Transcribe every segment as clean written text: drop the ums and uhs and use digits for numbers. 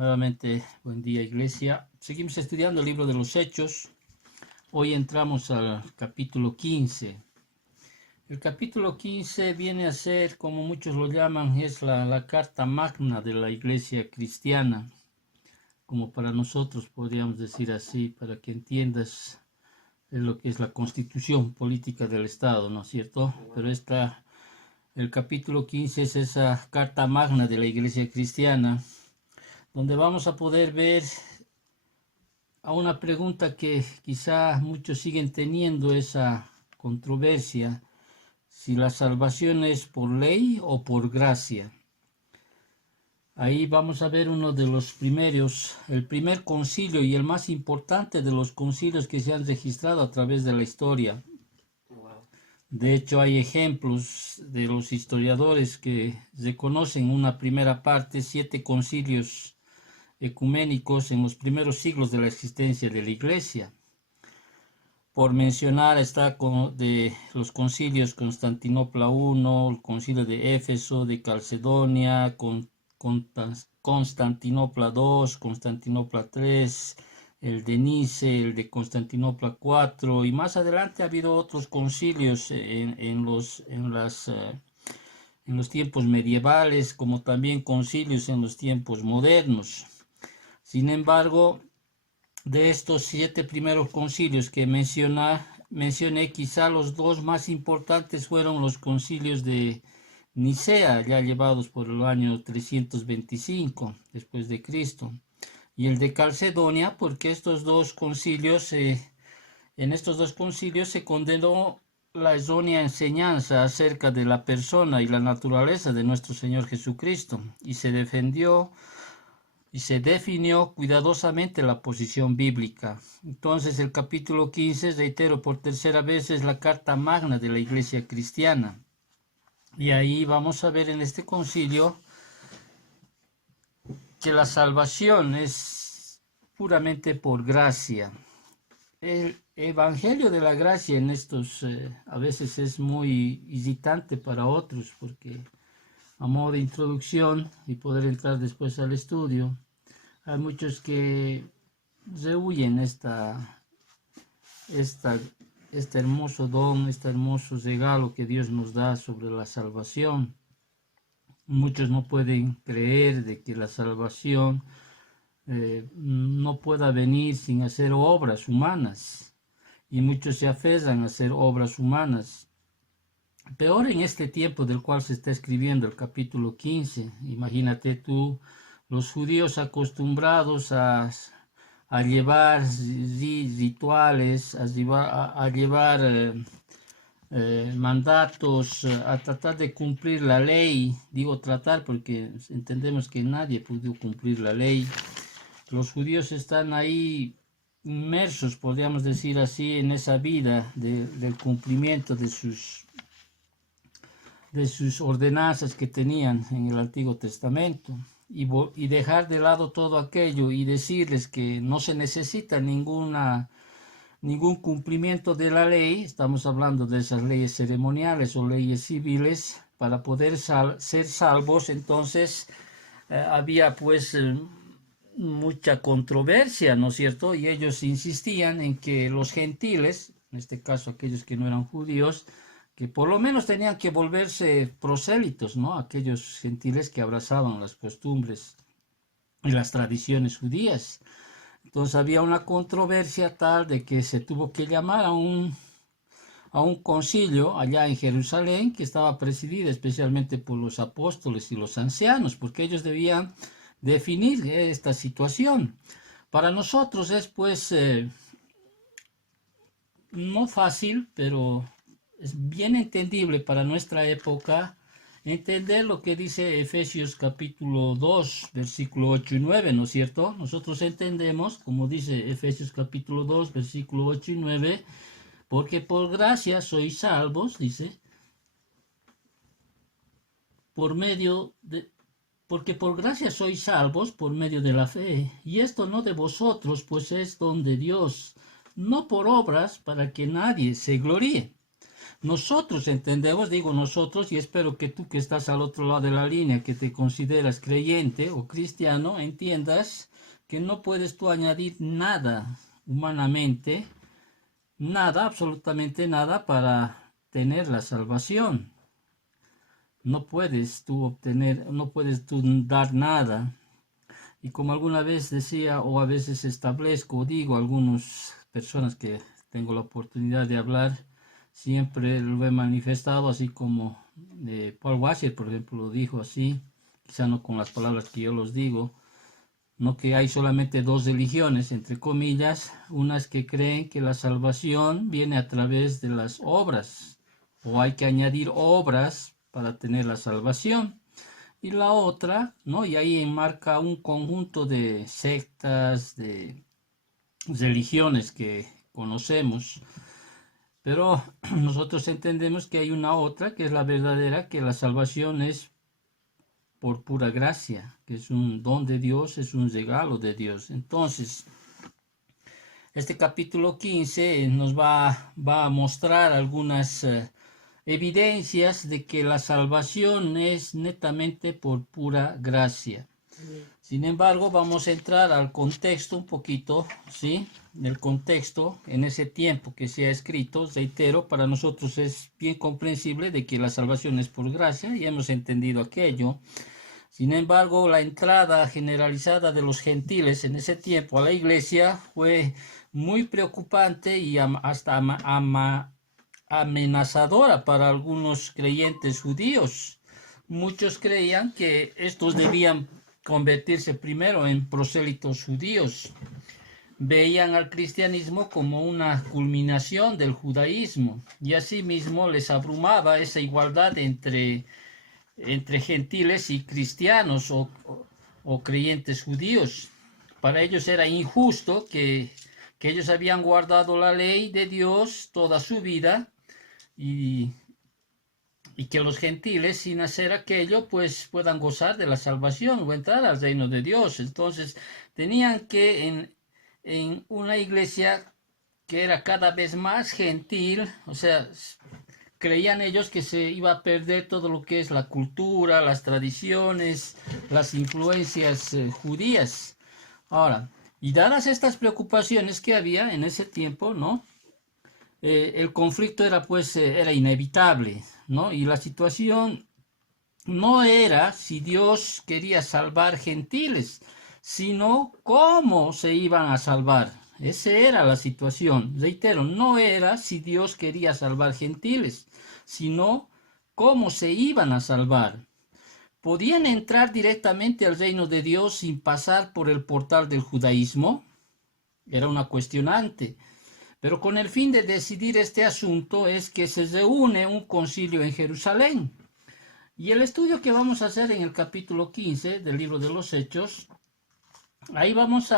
Nuevamente, buen día Iglesia. Seguimos estudiando el libro de los Hechos. Hoy entramos al capítulo 15. El capítulo 15 viene a ser, como muchos lo llaman, es la carta magna de la Iglesia cristiana, como para nosotros podríamos decir así, para que entiendas lo que es la constitución política del Estado, ¿no es cierto? Pero el capítulo 15 es esa carta magna de la Iglesia cristiana, donde vamos a poder ver a una pregunta que quizá muchos siguen teniendo esa controversia, si la salvación es por ley o por gracia. Ahí vamos a ver uno de los primeros, el primer concilio y el más importante de los concilios que se han registrado a través de la historia. De hecho, hay ejemplos de los historiadores que reconocen una primera parte, 7 concilios ecuménicos en los primeros siglos de la existencia de la Iglesia. Por mencionar está de los concilios Constantinopla I, el concilio de Éfeso, de Calcedonia, Constantinopla II, Constantinopla III, el de Nice, el de Constantinopla IV, y más adelante ha habido otros concilios en los tiempos medievales, como también concilios en los tiempos modernos. Sin embargo, de estos 7 primeros concilios que mencioné, quizá los 2 más importantes fueron los concilios de Nicea, ya llevados por el año 325 después de Cristo, y el de Calcedonia, porque en estos dos concilios se condenó la errónea enseñanza acerca de la persona y la naturaleza de nuestro Señor Jesucristo, y se definió cuidadosamente la posición bíblica. Entonces el capítulo 15, reitero por tercera vez, es la carta magna de la Iglesia cristiana. Y ahí vamos a ver en este concilio que la salvación es puramente por gracia. El evangelio de la gracia en estos a veces es muy irritante para otros, porque a modo de introducción y poder entrar después al estudio, hay muchos que rehuyen este hermoso don, este hermoso regalo que Dios nos da sobre la salvación. Muchos no pueden creer de que la salvación no pueda venir sin hacer obras humanas, y muchos se aferran a hacer obras humanas. Peor en este tiempo del cual se está escribiendo el capítulo 15. Imagínate tú, los judíos acostumbrados a llevar rituales, a llevar mandatos, a tratar de cumplir la ley. Digo tratar porque entendemos que nadie pudo cumplir la ley. Los judíos están ahí inmersos, podríamos decir así, en esa vida del cumplimiento de sus ordenanzas que tenían en el Antiguo Testamento, y dejar de lado todo aquello y decirles que no se necesita ningún cumplimiento de la ley. Estamos hablando de esas leyes ceremoniales o leyes civiles para poder ser salvos. Entonces había pues mucha controversia, ¿no es cierto? Y ellos insistían en que los gentiles, en este caso aquellos que no eran judíos, que por lo menos tenían que volverse prosélitos, ¿no? Aquellos gentiles que abrazaban las costumbres y las tradiciones judías. Entonces había una controversia tal de que se tuvo que llamar a un concilio allá en Jerusalén, que estaba presidido especialmente por los apóstoles y los ancianos, porque ellos debían definir esta situación. Para nosotros es pues no fácil, pero es bien entendible para nuestra época entender lo que dice Efesios capítulo 2, versículo 8 y 9, ¿no es cierto? Nosotros entendemos, como dice Efesios capítulo 2, versículo 8 y 9, porque por gracia sois salvos, dice, porque por gracia sois salvos por medio de la fe, y esto no de vosotros, pues es don de Dios, no por obras, para que nadie se gloríe. Nosotros entendemos, digo nosotros, y espero que tú que estás al otro lado de la línea, que te consideras creyente o cristiano, entiendas que no puedes tú añadir nada humanamente, nada, absolutamente nada para tener la salvación. No puedes tú obtener, no puedes tú dar nada. Y como alguna vez decía, o a veces establezco, o digo a algunas personas que tengo la oportunidad de hablar, siempre lo he manifestado, así como Paul Washer, por ejemplo, lo dijo así, quizá no con las palabras que yo los digo, no que hay solamente dos religiones, entre comillas, unas que creen que la salvación viene a través de las obras, o hay que añadir obras para tener la salvación. Y la otra, ¿no? Y ahí enmarca un conjunto de sectas, de religiones que conocemos, pero nosotros entendemos que hay una otra, que es la verdadera, que la salvación es por pura gracia, que es un don de Dios, es un regalo de Dios. Entonces, este capítulo 15 nos va a mostrar algunas evidencias de que la salvación es netamente por pura gracia. Sin embargo, vamos a entrar al contexto un poquito, ¿sí? El contexto en ese tiempo que se ha escrito, reitero, para nosotros es bien comprensible de que la salvación es por gracia y hemos entendido aquello. Sin embargo, la entrada generalizada de los gentiles en ese tiempo a la iglesia fue muy preocupante y hasta amenazadora para algunos creyentes judíos. Muchos creían que estos debían convertirse primero en prosélitos judíos. Veían al cristianismo como una culminación del judaísmo y asimismo les abrumaba esa igualdad entre gentiles y cristianos o creyentes judíos. Para ellos era injusto que ellos habían guardado la ley de Dios toda su vida y, y que los gentiles, sin hacer aquello, pues puedan gozar de la salvación o entrar al reino de Dios. Entonces tenían que en una iglesia que era cada vez más gentil, o sea, creían ellos que se iba a perder todo lo que es la cultura, las tradiciones, las influencias judías. Ahora, y dadas estas preocupaciones que había en ese tiempo, ¿no? El conflicto era pues era inevitable, ¿no? Y la situación no era si Dios quería salvar gentiles, sino cómo se iban a salvar. Esa era la situación. Reitero, no era si Dios quería salvar gentiles, sino cómo se iban a salvar. ¿Podían entrar directamente al reino de Dios sin pasar por el portal del judaísmo? Era una cuestionante. Pero con el fin de decidir este asunto es que se reúne un concilio en Jerusalén. Y el estudio que vamos a hacer en el capítulo 15 del libro de los Hechos, ahí vamos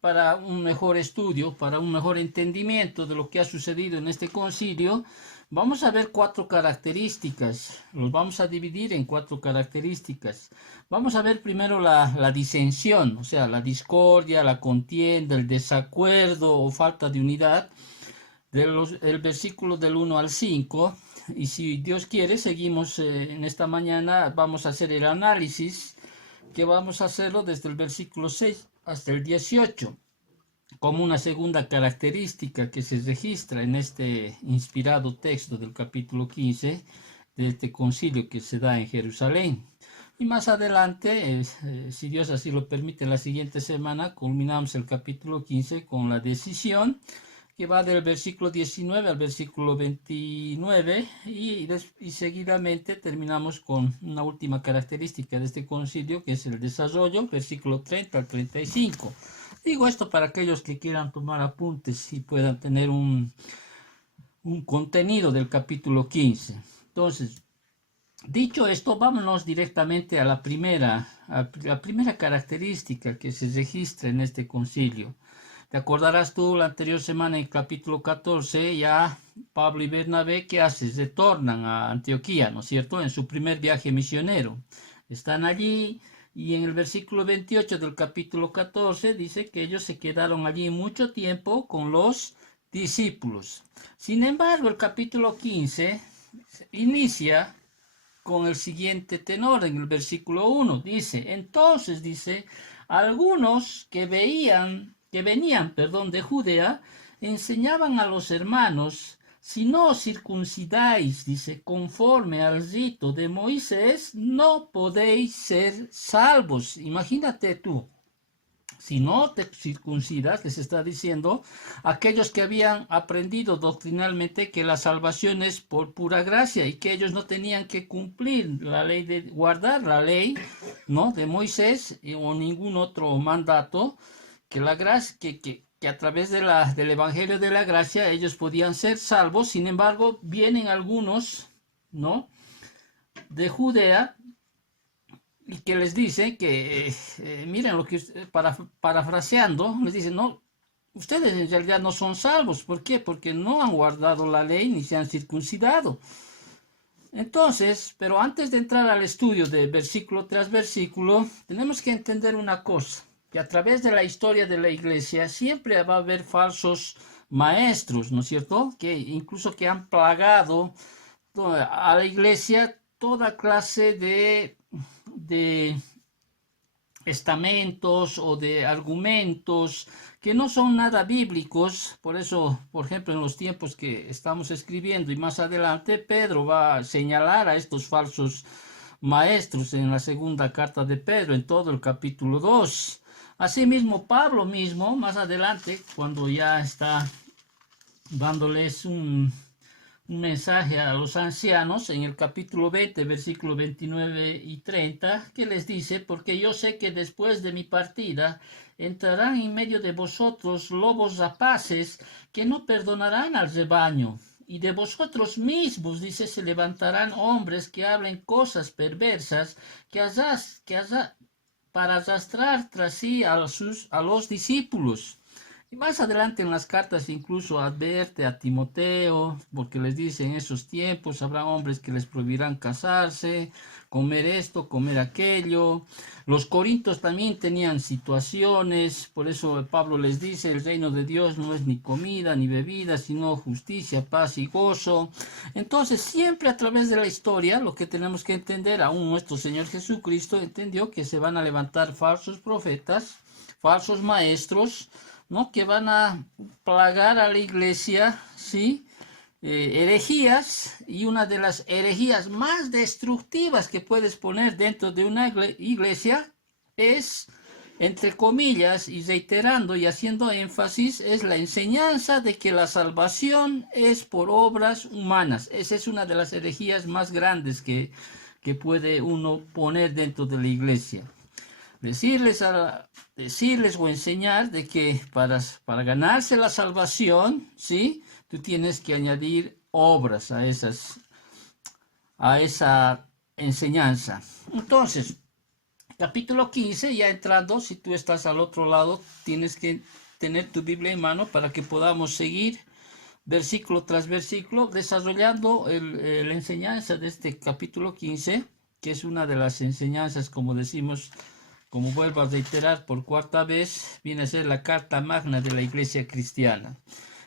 para un mejor estudio, para un mejor entendimiento de lo que ha sucedido en este concilio, vamos a ver 4 características, los vamos a dividir en 4 características. Vamos a ver primero la disensión, o sea, la discordia, la contienda, el desacuerdo o falta de unidad, el versículo del 1 al 5, y si Dios quiere, seguimos en esta mañana, vamos a hacer el análisis, que vamos a hacerlo desde el versículo 6 hasta el 18, como una segunda característica que se registra en este inspirado texto del capítulo 15, de este concilio que se da en Jerusalén. Y más adelante, si Dios así lo permite, la siguiente semana culminamos el capítulo 15 con la decisión, que va del versículo 19 al versículo 29 y seguidamente terminamos con una última característica de este concilio, que es el desarrollo, versículo 30 al 35. Digo esto para aquellos que quieran tomar apuntes y puedan tener un contenido del capítulo 15. Entonces, dicho esto, vámonos directamente a la primera característica que se registra en este concilio. Te acordarás tú la anterior semana en el capítulo 14, ya Pablo y Bernabé, ¿qué hacen? Retornan a Antioquía, ¿no es cierto? En su primer viaje misionero. Están allí y en el versículo 28 del capítulo 14 dice que ellos se quedaron allí mucho tiempo con los discípulos. Sin embargo, el capítulo 15 inicia con el siguiente tenor en el versículo 1. Dice, entonces dice, algunos que venían, de Judea, enseñaban a los hermanos, si no os circuncidáis, dice, conforme al rito de Moisés, no podéis ser salvos. Imagínate tú. Si no te circuncidas, les está diciendo, aquellos que habían aprendido doctrinalmente que la salvación es por pura gracia y que ellos no tenían que cumplir la ley de guardar la ley, ¿no?, de Moisés o ningún otro mandato, que la gracia, que a través del evangelio de la gracia ellos podían ser salvos. Sin embargo, vienen algunos, ¿no?, de Judea, y que les dice que, miren lo que, parafraseando, les dice, no, ustedes en realidad no son salvos. ¿Por qué? Porque no han guardado la ley ni se han circuncidado. Entonces, pero antes de entrar al estudio de versículo tras versículo, tenemos que entender una cosa, que a través de la historia de la iglesia siempre va a haber falsos maestros, ¿no es cierto?, que incluso que han plagado a la iglesia toda clase de estamentos o de argumentos que no son nada bíblicos. Por eso, por ejemplo, en los tiempos que estamos escribiendo y más adelante, Pedro va a señalar a estos falsos maestros en la segunda carta de Pedro, en todo el capítulo 2. Asimismo, Pablo mismo, más adelante, cuando ya está dándoles un mensaje a los ancianos en el capítulo 20, versículo 29 y 30, que les dice, porque yo sé que después de mi partida entrarán en medio de vosotros lobos rapaces que no perdonarán al rebaño. Y de vosotros mismos, dice, se levantarán hombres que hablen cosas perversas para arrastrar tras sí a los discípulos. Y más adelante en las cartas incluso advierte a Timoteo, porque les dice, en esos tiempos habrá hombres que les prohibirán casarse, comer esto, comer aquello. Los corintios también tenían situaciones, por eso Pablo les dice, el reino de Dios no es ni comida ni bebida, sino justicia, paz y gozo. Entonces siempre a través de la historia, lo que tenemos que entender, aún nuestro Señor Jesucristo entendió que se van a levantar falsos profetas, falsos maestros, ¿no?, que van a plagar a la iglesia, ¿sí?, herejías, y una de las herejías más destructivas que puedes poner dentro de una iglesia es, entre comillas, y reiterando y haciendo énfasis, es la enseñanza de que la salvación es por obras humanas. Esa es una de las herejías más grandes que puede uno poner dentro de la iglesia. Decirles o enseñar de que para ganarse la salvación, ¿sí?, tú tienes que añadir obras a esa enseñanza. Entonces, capítulo 15, ya entrando, si tú estás al otro lado, tienes que tener tu Biblia en mano para que podamos seguir versículo tras versículo desarrollando la enseñanza de este capítulo 15, que es una de las enseñanzas, como decimos, como vuelvo a reiterar por cuarta vez, viene a ser la carta magna de la iglesia cristiana.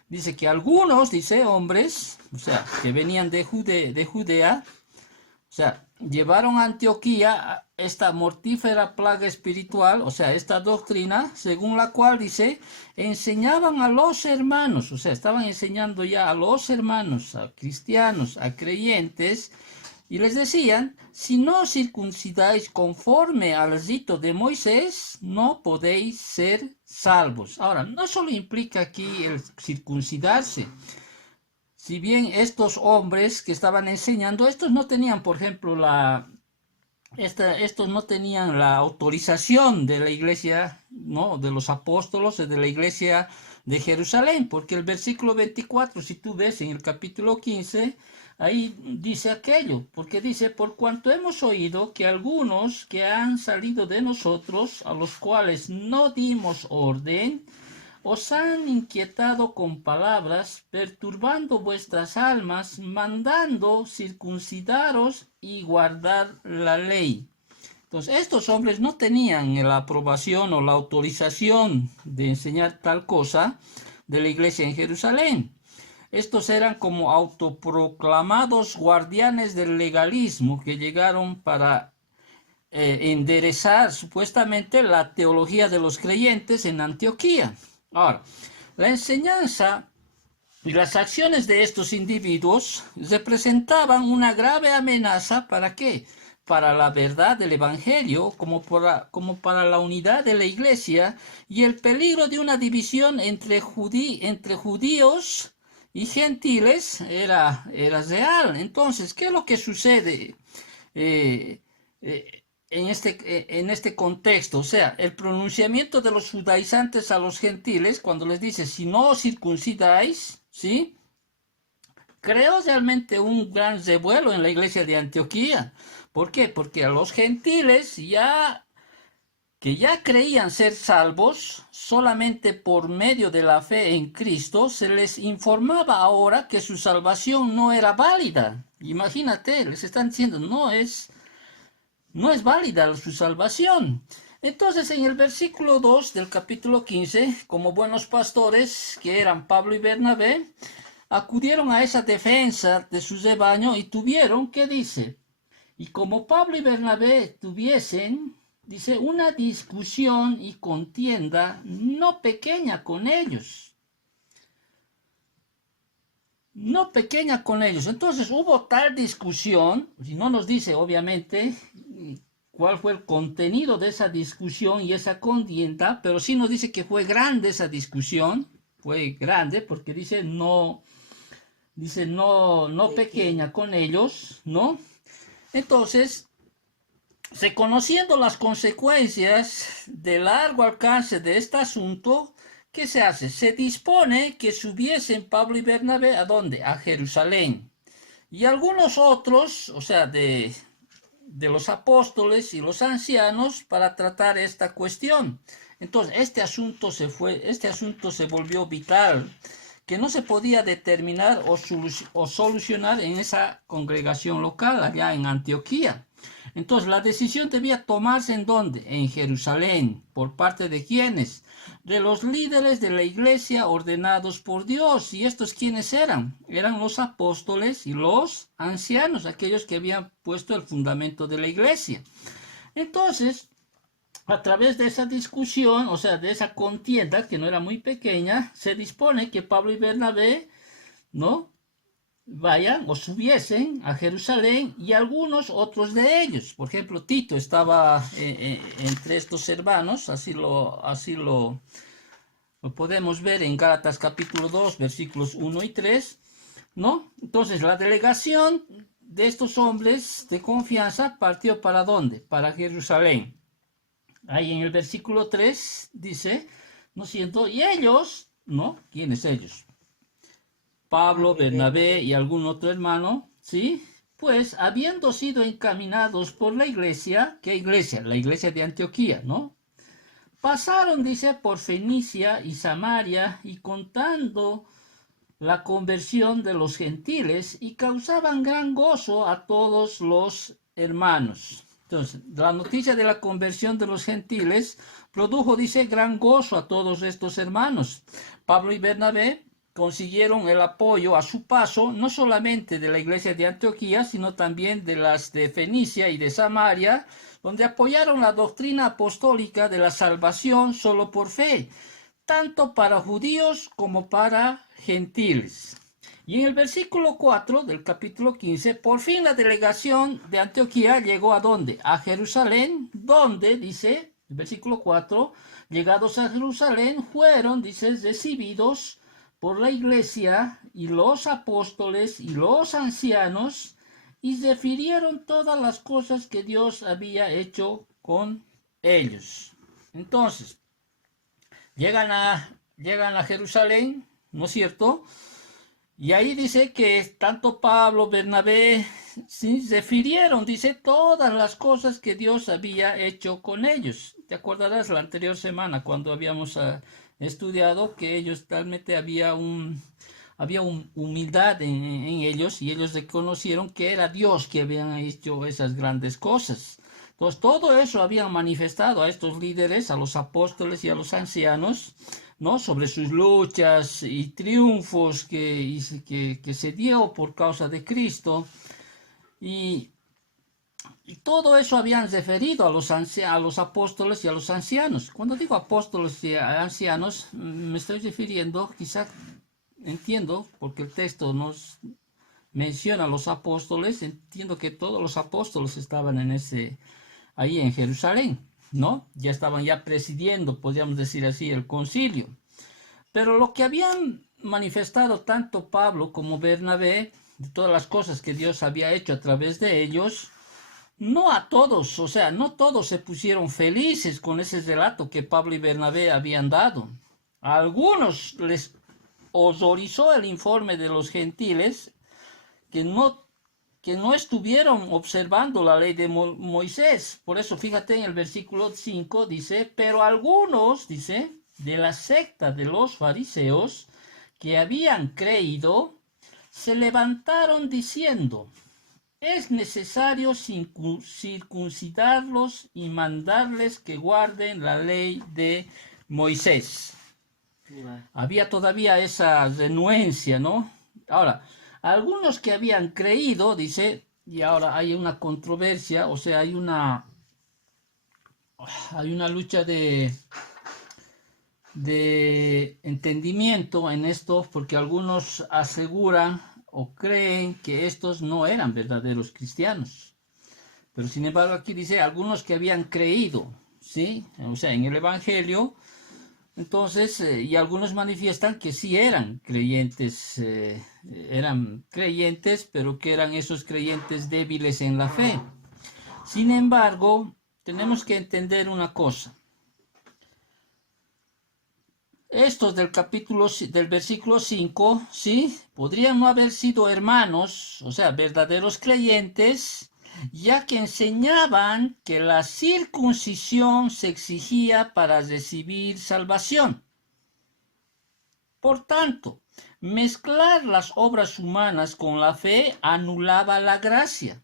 Dice que algunos, dice, hombres, o sea, que venían de Judea, o sea, llevaron a Antioquía esta mortífera plaga espiritual, o sea, esta doctrina, según la cual, dice, enseñaban a los hermanos, o sea, estaban enseñando ya a los hermanos, a cristianos, a creyentes, y les decían, si no circuncidáis conforme al rito de Moisés, no podéis ser salvos. Ahora, no solo implica aquí el circuncidarse. Si bien estos hombres que estaban enseñando, estos no tenían, por ejemplo, estos no tenían la autorización de la iglesia, ¿no?, de los apóstolos, de la iglesia de Jerusalén, porque el versículo 24, si tú ves en el capítulo 15, ahí dice aquello, porque dice, por cuanto hemos oído que algunos que han salido de nosotros, a los cuales no dimos orden, os han inquietado con palabras, perturbando vuestras almas, mandando circuncidaros y guardar la ley. Entonces, estos hombres no tenían la aprobación o la autorización de enseñar tal cosa de la iglesia en Jerusalén. Estos eran como autoproclamados guardianes del legalismo que llegaron para enderezar supuestamente la teología de los creyentes en Antioquía. Ahora, la enseñanza y las acciones de estos individuos representaban una grave amenaza. ¿Para qué? Para la verdad del Evangelio, como para la unidad de la iglesia, y el peligro de una división entre judíos y gentiles era real. Entonces, ¿qué es lo que sucede en este contexto? O sea, el pronunciamiento de los judaizantes a los gentiles, cuando les dice, si no os circuncidáis, ¿sí? Creó realmente un gran revuelo en la iglesia de Antioquía. ¿Por qué? Porque a los gentiles que ya creían ser salvos solamente por medio de la fe en Cristo, se les informaba ahora que su salvación no era válida. Imagínate, les están diciendo, no es válida su salvación. Entonces, en el versículo 2 del capítulo 15, como buenos pastores que eran Pablo y Bernabé, acudieron a esa defensa de su rebaño y tuvieron, ¿qué dice? Y como Pablo y Bernabé tuviesen, dice, una discusión y contienda no pequeña con ellos. No pequeña con ellos. Entonces hubo tal discusión, y no nos dice obviamente cuál fue el contenido de esa discusión y esa contienda, pero sí nos dice que fue grande esa discusión, fue grande porque dice no pequeña con ellos, ¿no? Entonces, reconociendo las consecuencias de largo alcance de este asunto, ¿qué se hace? Se dispone que subiesen Pablo y Bernabé, ¿a dónde? A Jerusalén. Y algunos otros, o sea, de los apóstoles y los ancianos, para tratar esta cuestión. Entonces, este asunto se volvió vital, que no se podía determinar o solucionar en esa congregación local, allá en Antioquía. Entonces, la decisión debía tomarse ¿en dónde? En Jerusalén. ¿Por parte de quiénes? De los líderes de la iglesia ordenados por Dios. ¿Y estos quiénes eran? Eran los apóstoles y los ancianos, aquellos que habían puesto el fundamento de la iglesia. Entonces, a través de esa discusión, o sea, de esa contienda, que no era muy pequeña, se dispone que Pablo y Bernabé, ¿no?, vayan o subiesen a Jerusalén, y algunos otros de ellos. Por ejemplo, Tito estaba entre estos hermanos, así lo podemos ver en Gálatas capítulo 2, versículos 1 y 3, ¿no? Entonces, la delegación de estos hombres de confianza partió ¿para dónde? Para Jerusalén. Ahí en el versículo 3 dice, ¿no es cierto? Y ellos, ¿no? ¿Quiénes ellos? Pablo, Bernabé y algún otro hermano, ¿sí? Pues habiendo sido encaminados por la iglesia, ¿qué iglesia? La iglesia de Antioquía, ¿no? Pasaron, dice, por Fenicia y Samaria, y contando la conversión de los gentiles, y causaban gran gozo a todos los hermanos. Entonces, la noticia de la conversión de los gentiles produjo, dice, gran gozo a todos estos hermanos. Pablo y Bernabé consiguieron el apoyo a su paso, no solamente de la iglesia de Antioquía, sino también de las de Fenicia y de Samaria, donde apoyaron la doctrina apostólica de la salvación solo por fe, tanto para judíos como para gentiles. Y en el versículo 4 del capítulo 15, por fin la delegación de Antioquía llegó ¿a dónde? A Jerusalén, donde, dice, el versículo 4, llegados a Jerusalén, fueron, dice, recibidos por la iglesia y los apóstoles y los ancianos, y refirieron todas las cosas que Dios había hecho con ellos. Entonces, llegan a Jerusalén, ¿no es cierto? Y ahí dice que tanto Pablo, Bernabé, sí, refirieron, dice, todas las cosas que Dios había hecho con ellos. ¿Te acordarás la anterior semana cuando habíamos estudiado que ellos realmente había humildad en ellos, y ellos reconocieron que era Dios que habían hecho esas grandes cosas? Entonces, todo eso habían manifestado a estos líderes, a los apóstoles y a los ancianos, ¿no? Sobre sus luchas y triunfos que se dio por causa de Cristo. Y todo eso habían referido a los apóstoles y a los ancianos. Cuando digo apóstoles y ancianos, me estoy refiriendo, quizá entiendo, porque el texto nos menciona a los apóstoles, entiendo que todos los apóstoles estaban ahí en Jerusalén, ¿no? Ya estaban ya presidiendo, podríamos decir así, el concilio. Pero lo que habían manifestado tanto Pablo como Bernabé, de todas las cosas que Dios había hecho a través de ellos, no a todos, o sea, no todos se pusieron felices con ese relato que Pablo y Bernabé habían dado. A algunos les horrorizó el informe de los gentiles que no estuvieron observando la ley de Moisés. Por eso, fíjate en el versículo 5, dice, pero algunos, dice, de la secta de los fariseos que habían creído, se levantaron diciendo, es necesario circuncidarlos y mandarles que guarden la ley de Moisés. Había todavía esa renuencia, ¿no? Ahora, algunos que habían creído, dice, y ahora hay una controversia, o sea, hay una lucha de entendimiento en esto, porque algunos aseguran o creen que estos no eran verdaderos cristianos. Pero sin embargo aquí dice algunos que habían creído, ¿sí? O sea, en el Evangelio. Entonces, y algunos manifiestan que sí eran creyentes, pero que eran esos creyentes débiles en la fe. Sin embargo, tenemos que entender una cosa. Estos del versículo 5, ¿sí? Podrían no haber sido hermanos, o sea, verdaderos creyentes, ya que enseñaban que la circuncisión se exigía para recibir salvación. Por tanto, mezclar las obras humanas con la fe anulaba la gracia.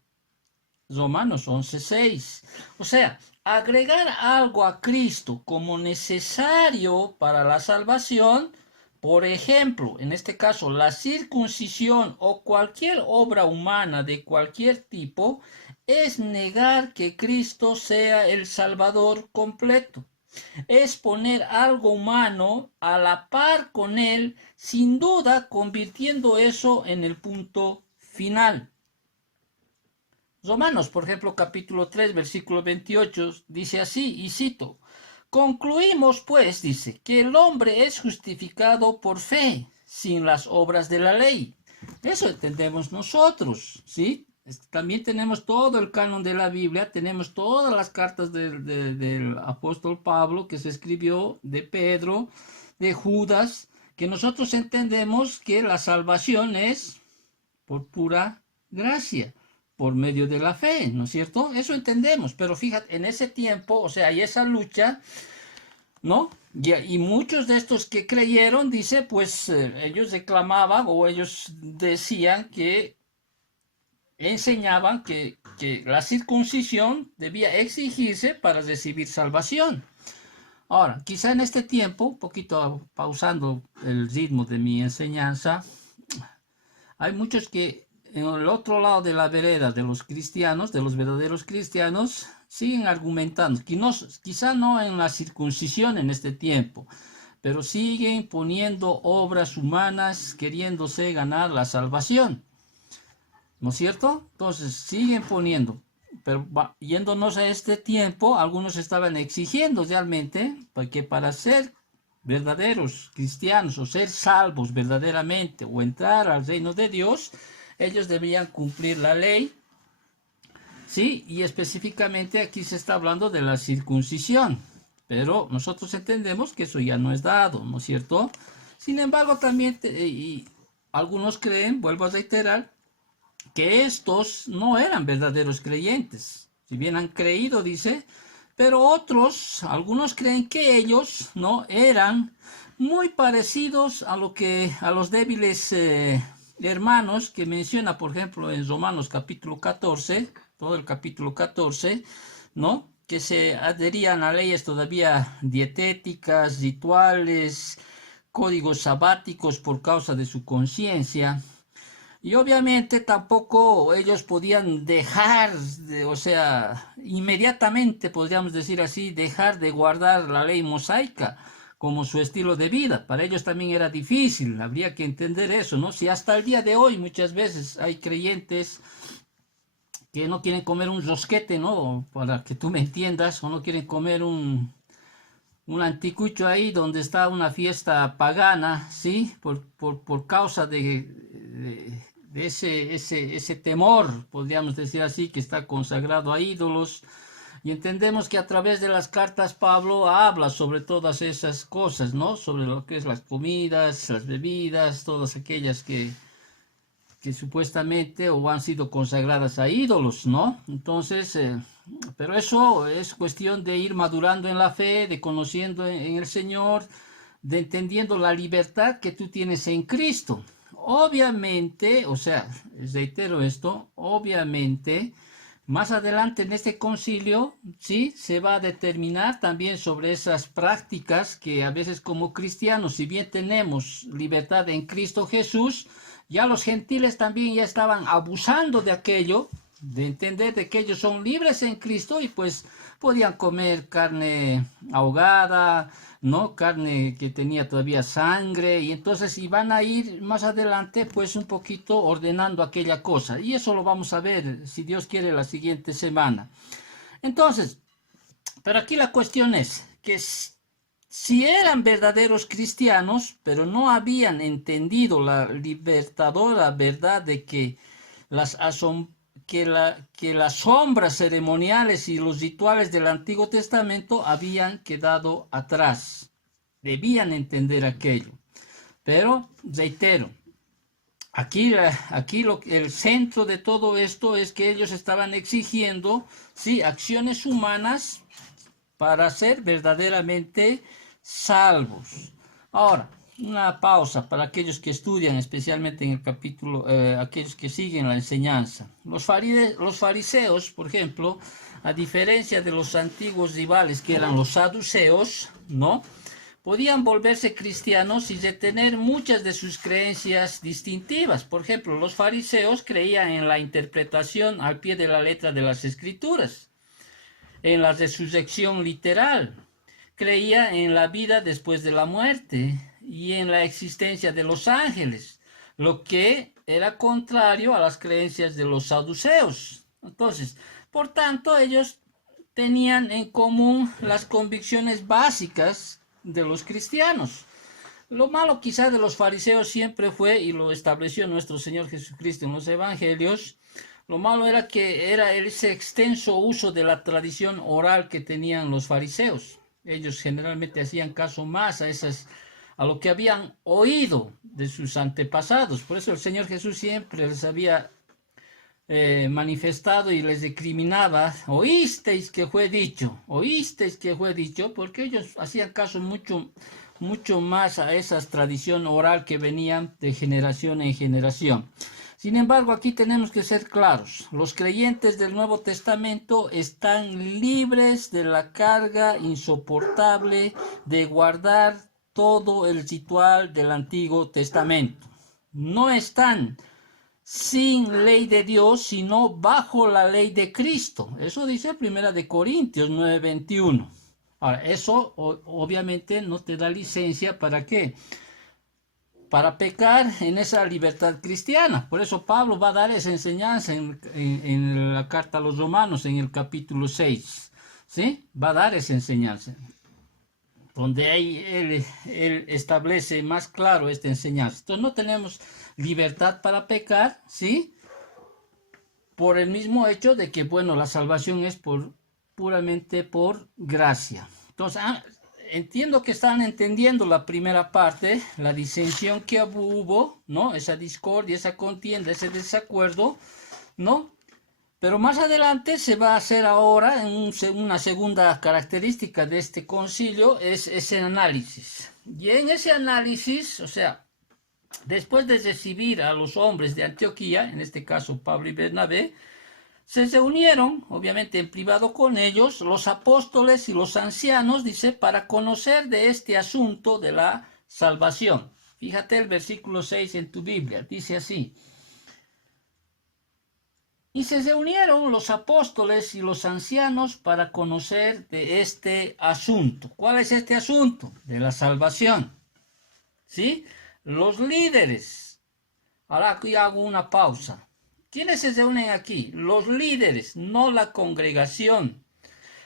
Romanos 11:6. O sea, agregar algo a Cristo como necesario para la salvación, por ejemplo, en este caso, la circuncisión o cualquier obra humana de cualquier tipo, es negar que Cristo sea el Salvador completo. Es poner algo humano a la par con él, sin duda convirtiendo eso en el punto final. Romanos, por ejemplo, capítulo 3, versículo 28, dice así, y cito, concluimos pues, dice, que el hombre es justificado por fe, sin las obras de la ley. Eso entendemos nosotros, ¿sí? También tenemos todo el canon de la Biblia, tenemos todas las cartas del apóstol Pablo que se escribió, de Pedro, de Judas, que nosotros entendemos que la salvación es por pura gracia, por medio de la fe, ¿no es cierto? Eso entendemos, pero fíjate, en ese tiempo, o sea, hay esa lucha, ¿no? Y muchos de estos que creyeron, dice, pues ellos reclamaban o ellos decían que enseñaban que la circuncisión debía exigirse para recibir salvación. Ahora, quizá en este tiempo, un poquito pausando el ritmo de mi enseñanza, hay muchos que en el otro lado de la vereda de los cristianos, de los verdaderos cristianos, siguen argumentando, quizá no en la circuncisión en este tiempo, pero siguen poniendo obras humanas queriéndose ganar la salvación. ¿No es cierto? Entonces siguen poniendo, pero yéndonos a este tiempo, algunos estaban exigiendo realmente que para ser verdaderos cristianos o ser salvos verdaderamente o entrar al reino de Dios, ellos debían cumplir la ley, ¿sí? Y específicamente aquí se está hablando de la circuncisión, pero nosotros entendemos que eso ya no es dado, ¿no es cierto? Sin embargo, también y algunos creen, vuelvo a reiterar, que estos no eran verdaderos creyentes. Si bien han creído, dice, pero otros, algunos creen que ellos no eran muy parecidos a los débiles hermanos que menciona, por ejemplo, en Romanos capítulo 14, todo el capítulo 14, ¿no? que se adherían a leyes todavía dietéticas, rituales, códigos sabáticos por causa de su conciencia. Y obviamente tampoco ellos podían dejar, o sea, inmediatamente podríamos decir así, dejar de guardar la ley mosaica como su estilo de vida. Para ellos también era difícil, habría que entender eso, ¿no? Si hasta el día de hoy muchas veces hay creyentes que no quieren comer un rosquete, ¿no? Para que tú me entiendas, o no quieren comer un anticucho ahí donde está una fiesta pagana, ¿sí? Por causa de ese temor, podríamos decir así, que está consagrado a ídolos. Y entendemos que a través de las cartas Pablo habla sobre todas esas cosas, ¿no? Sobre lo que es las comidas, las bebidas, todas aquellas que supuestamente o han sido consagradas a ídolos, ¿no? Entonces, pero eso es cuestión de ir madurando en la fe, de conociendo en el Señor, de entendiendo la libertad que tú tienes en Cristo. Obviamente, o sea, reitero esto, obviamente, más adelante en este concilio, sí, se va a determinar también sobre esas prácticas que a veces como cristianos, si bien tenemos libertad en Cristo Jesús, ya los gentiles también ya estaban abusando de aquello, de entender de que ellos son libres en Cristo y pues podían comer carne ahogada, ¿no? Carne que tenía todavía sangre, y entonces iban a ir más adelante pues un poquito ordenando aquella cosa, y eso lo vamos a ver si Dios quiere la siguiente semana. Entonces, pero aquí la cuestión es que si eran verdaderos cristianos, pero no habían entendido la libertadora verdad de que las sombras ceremoniales y los rituales del Antiguo Testamento habían quedado atrás. Debían entender aquello. Pero, reitero, aquí el centro de todo esto es que ellos estaban exigiendo, sí, acciones humanas para ser verdaderamente salvos. Ahora, una pausa para aquellos que estudian, especialmente en el capítulo, aquellos que siguen la enseñanza. Los fariseos, por ejemplo, a diferencia de los antiguos rivales que eran los saduceos, ¿no? Podían volverse cristianos y retener muchas de sus creencias distintivas. Por ejemplo, los fariseos creían en la interpretación al pie de la letra de las escrituras, en la resurrección literal, creía en la vida después de la muerte y en la existencia de los ángeles, lo que era contrario a las creencias de los saduceos. Entonces, por tanto, ellos tenían en común las convicciones básicas de los cristianos. Lo malo quizá de los fariseos siempre fue, y lo estableció nuestro Señor Jesucristo en los evangelios, lo malo era que era ese extenso uso de la tradición oral que tenían los fariseos. Ellos generalmente hacían caso más a lo que habían oído de sus antepasados. Por eso el Señor Jesús siempre les había manifestado y les recriminaba: oísteis que fue dicho, porque ellos hacían caso mucho más a esa tradición oral que venían de generación en generación. Sin embargo, aquí tenemos que ser claros. Los creyentes del Nuevo Testamento están libres de la carga insoportable de guardar todo el ritual del Antiguo Testamento. No están sin ley de Dios, sino bajo la ley de Cristo. Eso dice 1 Corintios 9:21. Ahora, eso obviamente no te da licencia para qué, para pecar en esa libertad cristiana. Por eso Pablo va a dar esa enseñanza en la carta a los Romanos, en el capítulo 6. ¿Sí? Va a dar esa enseñanza, donde ahí él establece más claro esta enseñanza. Entonces no tenemos libertad para pecar, ¿sí? Por el mismo hecho de que, bueno, la salvación es puramente por gracia. Entonces, entiendo que están entendiendo la primera parte, la disensión que hubo, ¿no? Esa discordia, esa contienda, ese desacuerdo, ¿no? Pero más adelante se va a hacer ahora, una segunda característica de este concilio, es ese análisis. Y en ese análisis, o sea, después de recibir a los hombres de Antioquía, en este caso Pablo y Bernabé, Se reunieron, obviamente en privado con ellos, los apóstoles y los ancianos, dice, para conocer de este asunto de la salvación. Fíjate el versículo 6 en tu Biblia, dice así. Y se reunieron los apóstoles y los ancianos para conocer de este asunto. ¿Cuál es este asunto? De la salvación. ¿Sí? Los líderes. Ahora aquí hago una pausa. ¿Quiénes se reúnen aquí? Los líderes, no la congregación.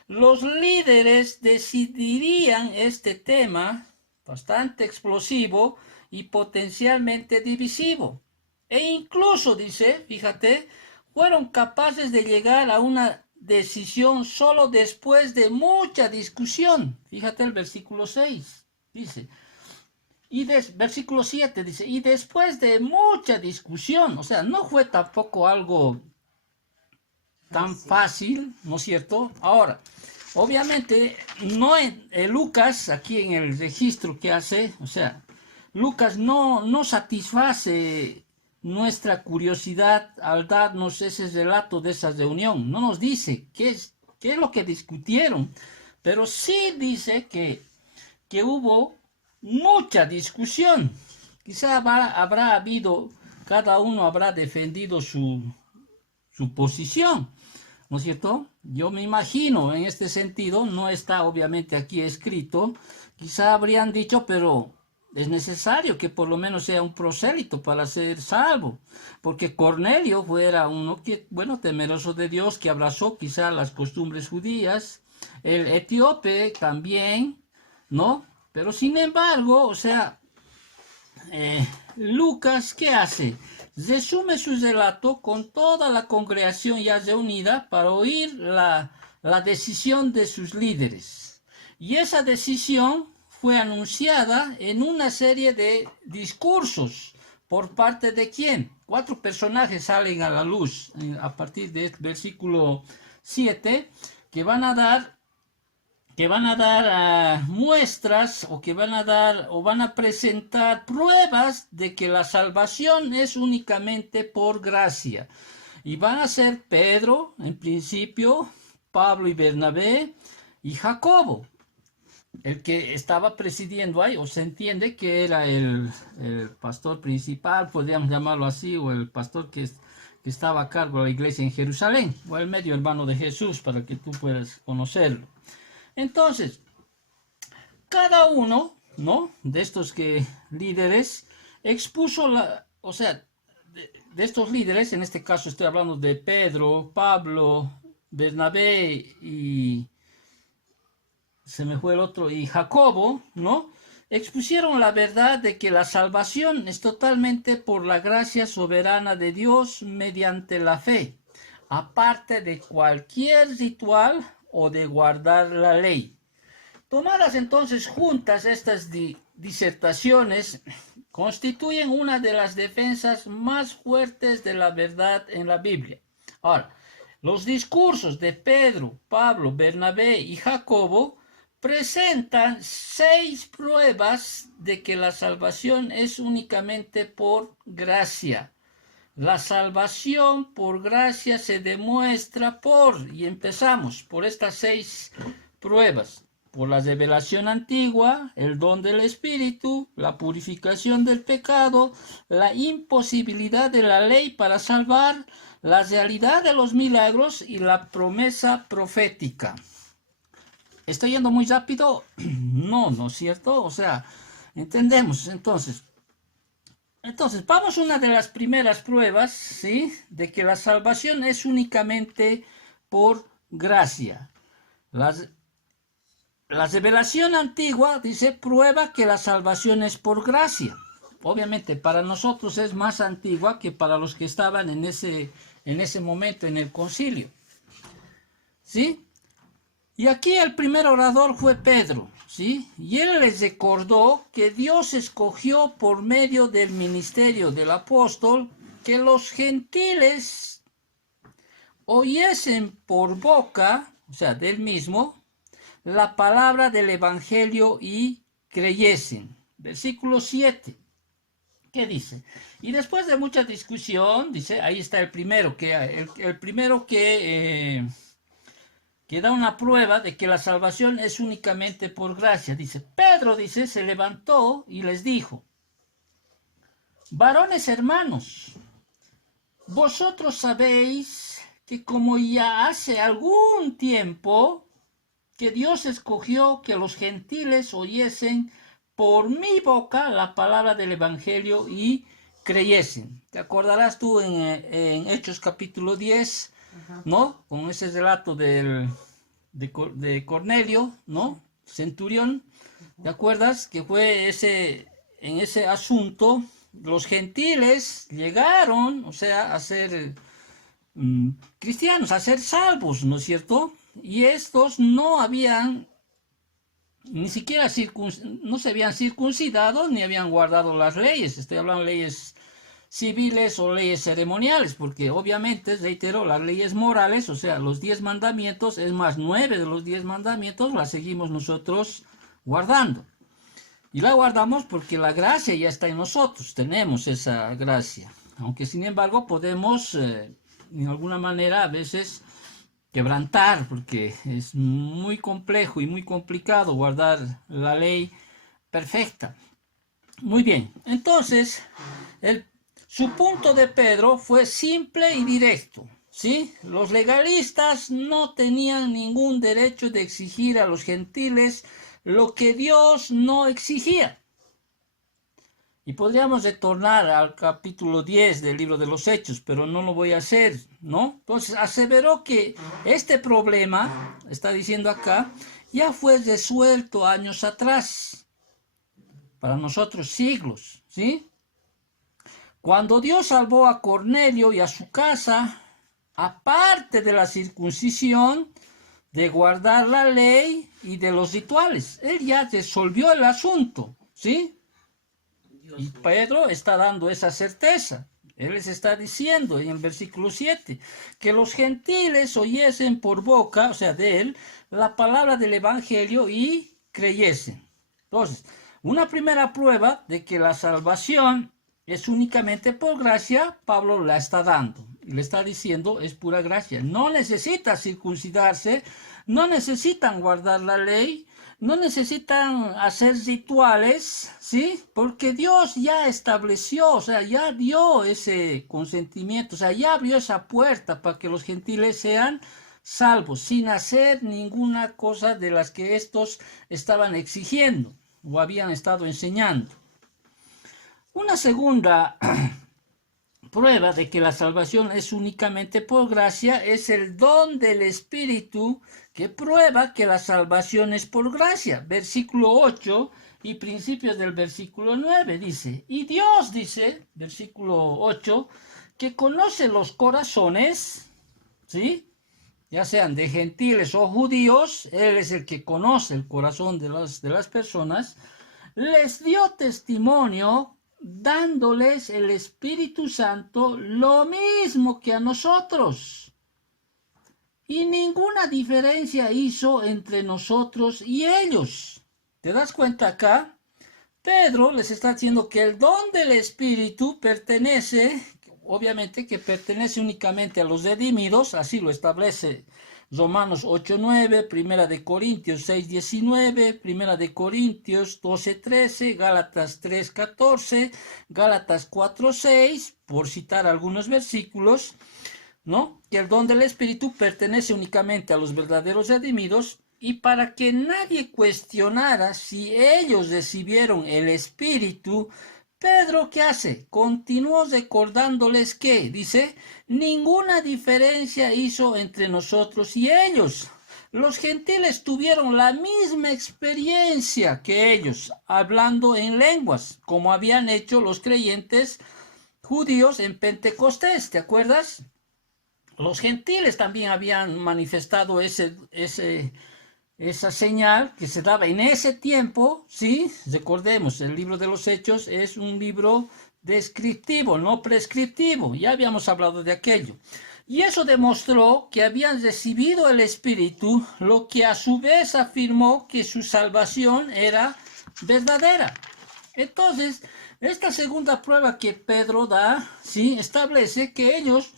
Los líderes decidirían este tema bastante explosivo y potencialmente divisivo. E incluso, dice, fíjate, fueron capaces de llegar a una decisión solo después de mucha discusión. Fíjate el versículo 6, dice. Versículo 7 dice, y después de mucha discusión, o sea, no fue tampoco algo tan fácil, ¿no es cierto? Ahora, obviamente, no Lucas, aquí en el registro que hace, o sea, Lucas no satisface nuestra curiosidad al darnos ese relato de esa reunión. No nos dice qué es lo que discutieron, pero sí dice que hubo mucha discusión. Quizá habrá habido, cada uno habrá defendido su posición, ¿no es cierto? Yo me imagino en este sentido, no está obviamente aquí escrito, quizá habrían dicho, pero es necesario que por lo menos sea un prosélito para ser salvo, porque Cornelio fuera uno que, bueno, temeroso de Dios, que abrazó quizá las costumbres judías, el etíope también, ¿no? Pero sin embargo, o sea, Lucas, ¿qué hace? Resume su relato con toda la congregación ya reunida para oír la decisión de sus líderes. Y esa decisión fue anunciada en una serie de discursos. ¿Por parte de quién? 4 personajes salen a la luz a partir del versículo 7 que van a dar muestras o que van a dar o van a presentar pruebas de que la salvación es únicamente por gracia. Y van a ser Pedro, en principio, Pablo y Bernabé y Jacobo, el que estaba presidiendo ahí, o se entiende que era el pastor principal, podríamos llamarlo así, o el pastor que estaba a cargo de la iglesia en Jerusalén, o el medio hermano de Jesús, para que tú puedas conocerlo. Entonces, cada uno, ¿no?, de estos líderes expuso o sea, de estos líderes, en este caso estoy hablando de Pedro, Pablo, Bernabé y se me fue el otro, y Jacobo, ¿no?, expusieron la verdad de que la salvación es totalmente por la gracia soberana de Dios mediante la fe, aparte de cualquier ritual o de guardar la ley. Tomadas entonces juntas estas disertaciones, constituyen una de las defensas más fuertes de la verdad en la Biblia. Ahora, los discursos de Pedro, Pablo, Bernabé y Jacobo presentan 6 pruebas de que la salvación es únicamente por gracia. La salvación por gracia se demuestra y empezamos por estas 6 pruebas: por la revelación antigua, el don del Espíritu, la purificación del pecado, la imposibilidad de la ley para salvar, la realidad de los milagros y la promesa profética. ¿Estoy yendo muy rápido? No, ¿no es cierto? O sea, entendemos. Entonces, vamos a una de las primeras pruebas, ¿sí?, de que la salvación es únicamente por gracia. La revelación antigua, dice, prueba que la salvación es por gracia. Obviamente, para nosotros es más antigua que para los que estaban en ese momento en el concilio. ¿Sí? Y aquí el primer orador fue Pedro, ¿sí? Y él les recordó que Dios escogió por medio del ministerio del apóstol que los gentiles oyesen por boca, o sea, del mismo, la palabra del evangelio y creyesen. Versículo 7. ¿Qué dice? Y después de mucha discusión, dice, ahí está el primero, el primero que da una prueba de que la salvación es únicamente por gracia. Dice, Pedro, dice, se levantó y les dijo, varones hermanos, vosotros sabéis que como ya hace algún tiempo que Dios escogió que los gentiles oyesen por mi boca la palabra del Evangelio y creyesen. ¿Te acordarás tú en Hechos capítulo 10, ¿no? Con ese relato de Cornelio, ¿no? Centurión, ¿te acuerdas? Que fue en ese asunto, los gentiles llegaron, o sea, a ser cristianos, a ser salvos, ¿no es cierto? Y estos no habían ni siquiera no se habían circuncidado ni habían guardado las leyes. Estoy hablando de leyes civiles o leyes ceremoniales, porque obviamente, reitero, las leyes morales, o sea, los 10 mandamientos, es más, 9 de los 10 mandamientos las seguimos nosotros guardando. Y la guardamos porque la gracia ya está en nosotros, tenemos esa gracia. Aunque sin embargo podemos, de alguna manera, a veces quebrantar, porque es muy complejo y muy complicado guardar la ley perfecta. Muy bien, entonces, su punto de Pedro fue simple y directo, ¿sí? Los legalistas no tenían ningún derecho de exigir a los gentiles lo que Dios no exigía. Y podríamos retornar al capítulo 10 del libro de los Hechos, pero no lo voy a hacer, ¿no? Entonces, aseveró que este problema, está diciendo acá, ya fue resuelto años atrás, para nosotros siglos, ¿sí? Cuando Dios salvó a Cornelio y a su casa, aparte de la circuncisión, de guardar la ley y de los rituales, él ya resolvió el asunto, ¿sí? Y Pedro está dando esa certeza. Él les está diciendo en el versículo 7 que los gentiles oyesen por boca, o sea, de él, la palabra del Evangelio y creyesen. Entonces, una primera prueba de que la salvación es únicamente por gracia, Pablo la está dando. Y le está diciendo, es pura gracia. No necesita circuncidarse, no necesitan guardar la ley, no necesitan hacer rituales, ¿sí? Porque Dios ya estableció, o sea, ya dio ese consentimiento, o sea, ya abrió esa puerta para que los gentiles sean salvos, sin hacer ninguna cosa de las que estos estaban exigiendo o habían estado enseñando. Una segunda prueba de que la salvación es únicamente por gracia es el don del Espíritu que prueba que la salvación es por gracia. Versículo 8 y principios del versículo 9 dice, y Dios dice, versículo 8, que conoce los corazones, ¿sí? Ya sean de gentiles o judíos, Él es el que conoce el corazón de las personas, les dio testimonio dándoles el Espíritu Santo lo mismo que a nosotros. Y ninguna diferencia hizo entre nosotros y ellos. ¿Te das cuenta acá? Pedro les está diciendo que el don del Espíritu pertenece, obviamente que pertenece únicamente a los redimidos, así lo establece Romanos 8:9, Primera de Corintios 6:19, Primera de Corintios 12:13, Gálatas 3:14, Gálatas 4:6, por citar algunos versículos, ¿no? Que el don del Espíritu pertenece únicamente a los verdaderos redimidos, y para que nadie cuestionara si ellos recibieron el Espíritu, Pedro, ¿qué hace? Continuó recordándoles que, dice, ninguna diferencia hizo entre nosotros y ellos. Los gentiles tuvieron la misma experiencia que ellos, hablando en lenguas, como habían hecho los creyentes judíos en Pentecostés, ¿te acuerdas? Los gentiles también habían manifestado esa señal que se daba en ese tiempo, ¿sí? Recordemos, el libro de los Hechos es un libro descriptivo, no prescriptivo. Ya habíamos hablado de aquello. Y eso demostró que habían recibido el Espíritu, lo que a su vez afirmó que su salvación era verdadera. Entonces, Esta segunda prueba que Pedro da, ¿sí?, establece que ellos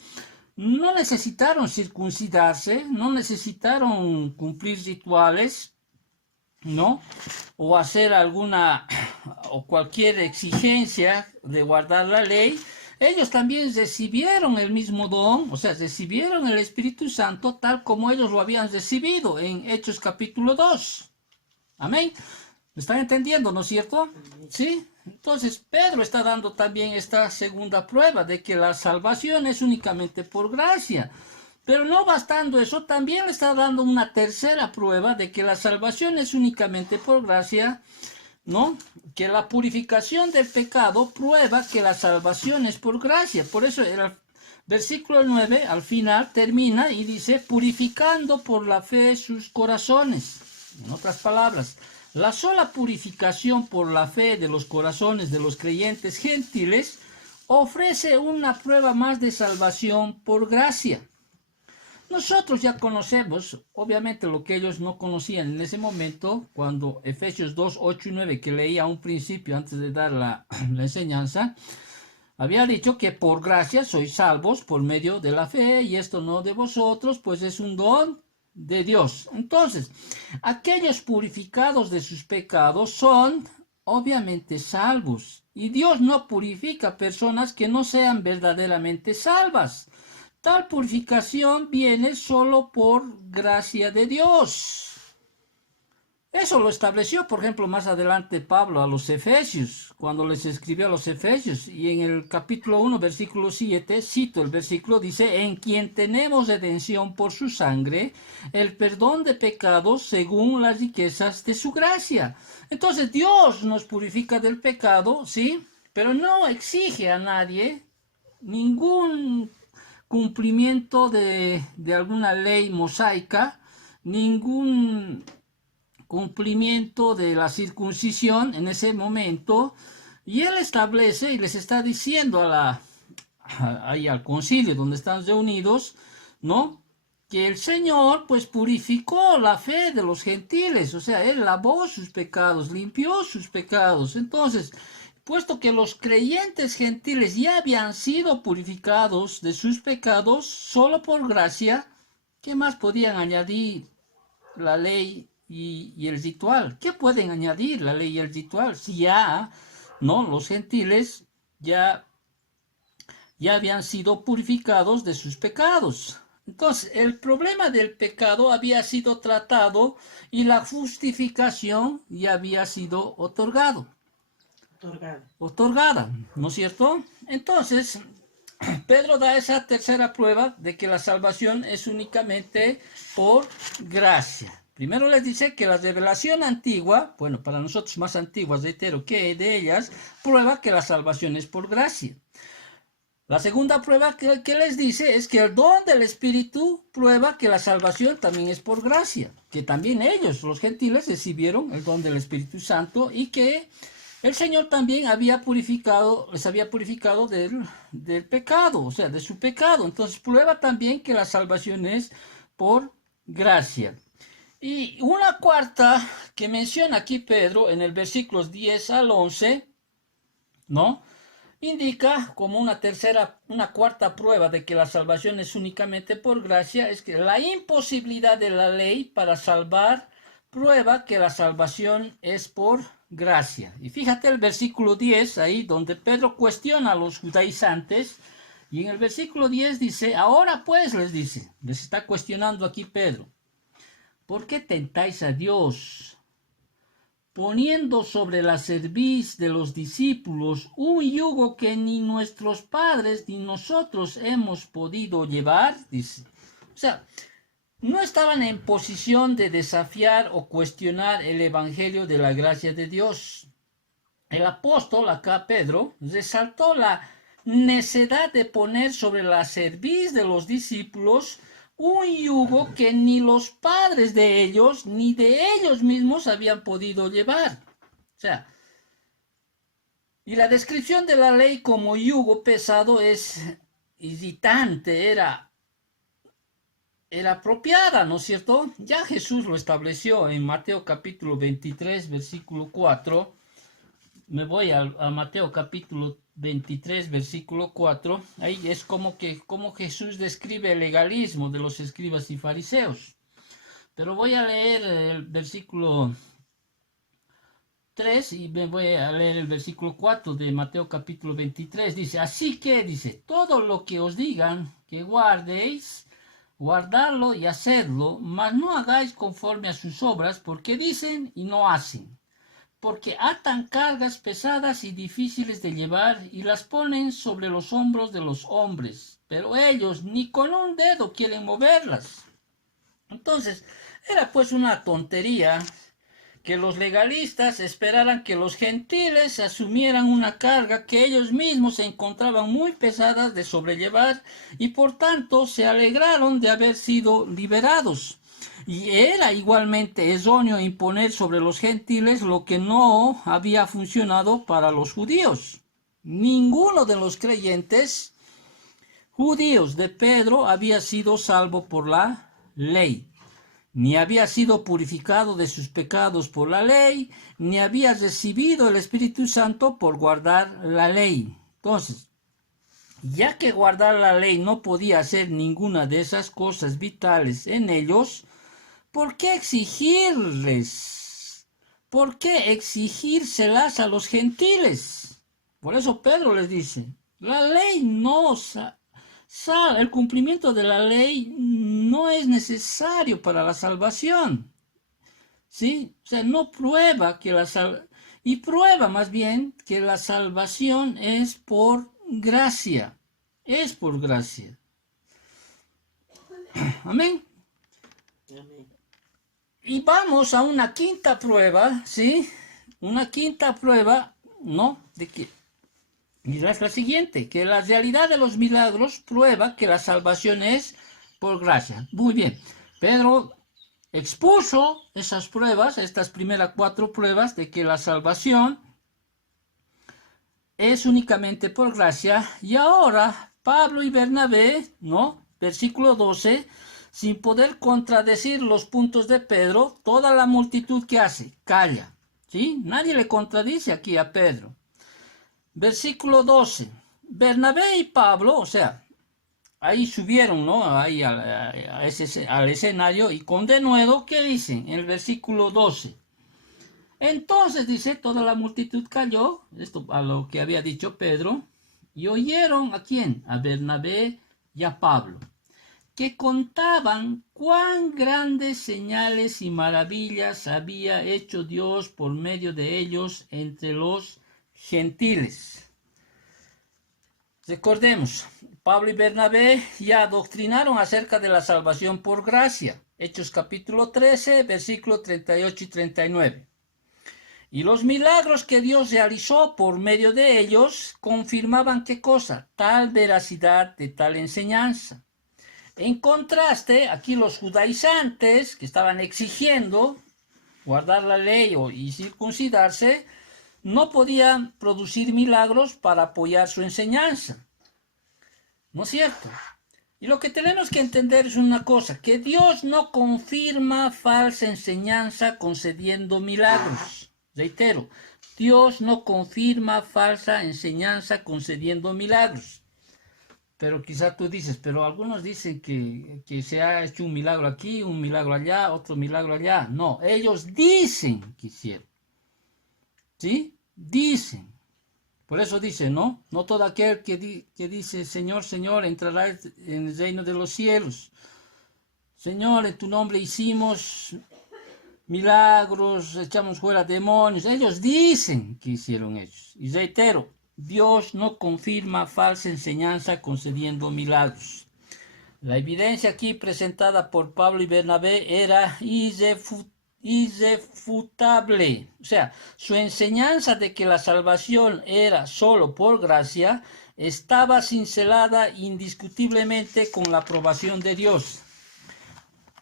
no necesitaron circuncidarse, no necesitaron cumplir rituales, ¿no? O hacer alguna o cualquier exigencia de guardar la ley. Ellos también recibieron el mismo don, o sea, recibieron el Espíritu Santo tal como ellos lo habían recibido en Hechos capítulo 2. Amén. ¿Me están entendiendo, no es cierto? Sí. Entonces, Pedro está dando también esta segunda prueba de que la salvación es únicamente por gracia. Pero no bastando eso, también le está dando una tercera prueba de que la salvación es únicamente por gracia, ¿no? Que la purificación del pecado prueba que la salvación es por gracia. Por eso el versículo 9 al final termina y dice, purificando por la fe sus corazones. En otras palabras, la sola purificación por la fe de los corazones de los creyentes gentiles ofrece una prueba más de salvación por gracia. Nosotros ya conocemos, obviamente, lo que ellos no conocían en ese momento, cuando Efesios 2, 8 y 9, que leía a un principio antes de dar la enseñanza, había dicho que por gracia sois salvos por medio de la fe, y esto no de vosotros, pues es un don de Dios. Entonces, aquellos purificados de sus pecados son obviamente salvos, y Dios no purifica personas que no sean verdaderamente salvas. Tal purificación viene solo por gracia de Dios. Eso lo estableció, por ejemplo, más adelante Pablo a los Efesios, cuando les escribió a los Efesios, y en el capítulo 1, versículo 7, cito el versículo, dice, en quien tenemos redención por su sangre, el perdón de pecados según las riquezas de su gracia. Entonces Dios nos purifica del pecado, ¿sí? Pero no exige a nadie ningún cumplimiento de alguna ley mosaica, ningún cumplimiento de la circuncisión en ese momento, y él establece y les está diciendo ahí al concilio donde están reunidos, ¿no?, que el Señor pues purificó la fe de los gentiles, o sea, él lavó sus pecados, limpió sus pecados. Entonces, puesto que los creyentes gentiles ya habían sido purificados de sus pecados solo por gracia, ¿qué más podían añadir la ley y el ritual? ¿Qué pueden añadir la ley y el ritual si ya, no, los gentiles ya habían sido purificados de sus pecados? Entonces, el problema del pecado había sido tratado y la justificación ya había sido otorgada, ¿no es cierto? Entonces, Pedro da esa tercera prueba de que la salvación es únicamente por gracia. Primero les dice que la revelación antigua, bueno, para nosotros más antigua, reitero, que de ellas, prueba que la salvación es por gracia. La segunda prueba que les dice es que el don del Espíritu prueba que la salvación también es por gracia, que también ellos, los gentiles, recibieron el don del Espíritu Santo y que el Señor también les había purificado del pecado, o sea, de su pecado. Entonces prueba también que la salvación es por gracia. Y una cuarta que menciona aquí Pedro en el versículos 10 al 11, ¿no?, indica como una cuarta prueba de que la salvación es únicamente por gracia, es que la imposibilidad de la ley para salvar prueba que la salvación es por gracia. Y fíjate el versículo 10, ahí donde Pedro cuestiona a los judaizantes, y en el versículo 10 dice, ahora pues les está cuestionando aquí Pedro, ¿por qué tentáis a Dios, poniendo sobre la cerviz de los discípulos un yugo que ni nuestros padres ni nosotros hemos podido llevar? Dice. O sea, no estaban en posición de desafiar o cuestionar el evangelio de la gracia de Dios. El apóstol, acá Pedro, resaltó la necedad de poner sobre la cerviz de los discípulos un yugo que ni los padres de ellos ni de ellos mismos habían podido llevar. O sea, y la descripción de la ley como yugo pesado es irritante, era apropiada, ¿no es cierto? Ya Jesús lo estableció en Mateo capítulo 23, versículo 4, me voy a Mateo capítulo 23, versículo 4. Ahí es como Jesús describe el legalismo de los escribas y fariseos. Pero voy a leer el versículo 3 y me voy a leer el versículo 4 de Mateo capítulo 23. Dice, así que, dice, todo lo que os digan que guardéis, guardadlo y hacedlo, mas no hagáis conforme a sus obras, porque dicen y no hacen. Porque atan cargas pesadas y difíciles de llevar y las ponen sobre los hombros de los hombres, pero ellos ni con un dedo quieren moverlas. Entonces, era pues una tontería que los legalistas esperaran que los gentiles asumieran una carga que ellos mismos se encontraban muy pesadas de sobrellevar y por tanto se alegraron de haber sido liberados. Y era igualmente erróneo imponer sobre los gentiles lo que no había funcionado para los judíos. Ninguno de los creyentes judíos de Pedro había sido salvo por la ley, ni había sido purificado de sus pecados por la ley, ni había recibido el Espíritu Santo por guardar la ley. Entonces, ya que guardar la ley no podía hacer ninguna de esas cosas vitales en ellos, ¿por qué exigirles? ¿Por qué exigírselas a los gentiles? Por eso Pedro les dice, la ley no el cumplimiento de la ley no es necesario para la salvación. ¿Sí? O sea, no prueba que y prueba más bien que la salvación es por gracia. Es por gracia. Amén. Amén. Y vamos a una quinta prueba, ¿sí? Una quinta prueba, ¿no? De que, y es la siguiente, que la realidad de los milagros prueba que la salvación es por gracia. Muy bien, Pedro expuso esas pruebas, estas primeras 4 pruebas de que la salvación es únicamente por gracia, y ahora Pablo y Bernabé, ¿no? Versículo 12, sin poder contradecir los puntos de Pedro, toda la multitud que hace, calla, ¿sí? Nadie le contradice aquí a Pedro. Versículo 12, Bernabé y Pablo, o sea, ahí subieron, ¿no? Ahí al escenario, y con denuedo, ¿qué dicen? En el versículo 12. Entonces, dice, toda la multitud calló, esto a lo que había dicho Pedro, y oyeron ¿a quién? A Bernabé y a Pablo, que contaban cuán grandes señales y maravillas había hecho Dios por medio de ellos entre los gentiles. Recordemos, Pablo y Bernabé ya doctrinaron acerca de la salvación por gracia. Hechos capítulo 13, versículos 38 y 39. Y los milagros que Dios realizó por medio de ellos confirmaban ¿qué cosa? Tal veracidad de tal enseñanza. En contraste, aquí los judaizantes que estaban exigiendo guardar la ley y circuncidarse, no podían producir milagros para apoyar su enseñanza. ¿No es cierto? Y lo que tenemos que entender es una cosa, que Dios no confirma falsa enseñanza concediendo milagros. Reitero, Dios no confirma falsa enseñanza concediendo milagros. Pero quizá tú dices, pero algunos dicen que se ha hecho un milagro aquí, un milagro allá, otro milagro allá. No, ellos dicen que hicieron. ¿Sí? Dicen. Por eso dice, ¿no? No todo aquel que dice, Señor, Señor, entrará en el reino de los cielos. Señor, en tu nombre hicimos milagros, echamos fuera demonios. Ellos dicen que hicieron ellos. Y reitero, Dios no confirma falsa enseñanza concediendo milagros. La evidencia aquí presentada por Pablo y Bernabé era irrefutable. O sea, su enseñanza de que la salvación era solo por gracia estaba cincelada indiscutiblemente con la aprobación de Dios.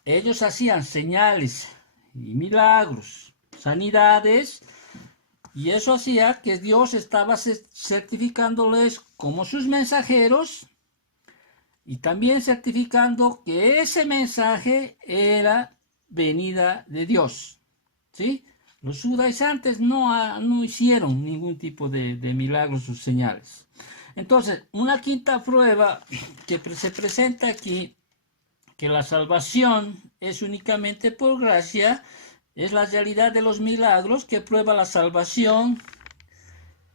Ellos hacían señales y milagros, sanidades, y eso hacía que Dios estaba certificándoles como sus mensajeros y también certificando que ese mensaje era venida de Dios. ¿Sí? Los judaizantes no hicieron ningún tipo de milagros o señales. Entonces, una quinta prueba que se presenta aquí, que la salvación es únicamente por gracia, es la realidad de los milagros que prueba la salvación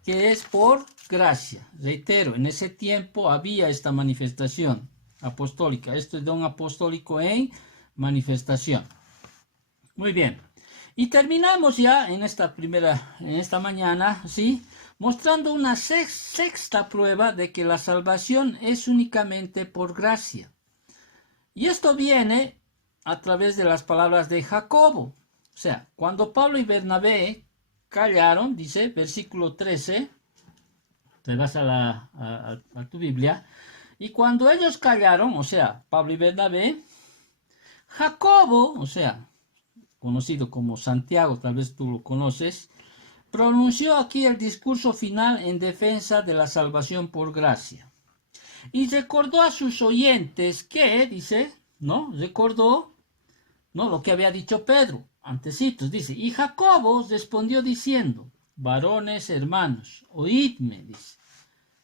que es por gracia. Reitero, en ese tiempo había esta manifestación apostólica, este don apostólico en manifestación. Muy bien. Y terminamos ya en esta mañana, ¿sí? Mostrando una sexta prueba de que la salvación es únicamente por gracia. Y esto viene a través de las palabras de Jacobo. O sea, cuando Pablo y Bernabé callaron, dice, versículo 13, te vas a tu Biblia, y cuando ellos callaron, o sea, Pablo y Bernabé, Jacobo, o sea, conocido como Santiago, tal vez tú lo conoces, pronunció aquí el discurso final en defensa de la salvación por gracia. Y recordó a sus oyentes que, dice, ¿no? Recordó, ¿no? Lo que había dicho Pedro, antecitos, dice, y Jacobo respondió diciendo, varones hermanos, oídme, dice.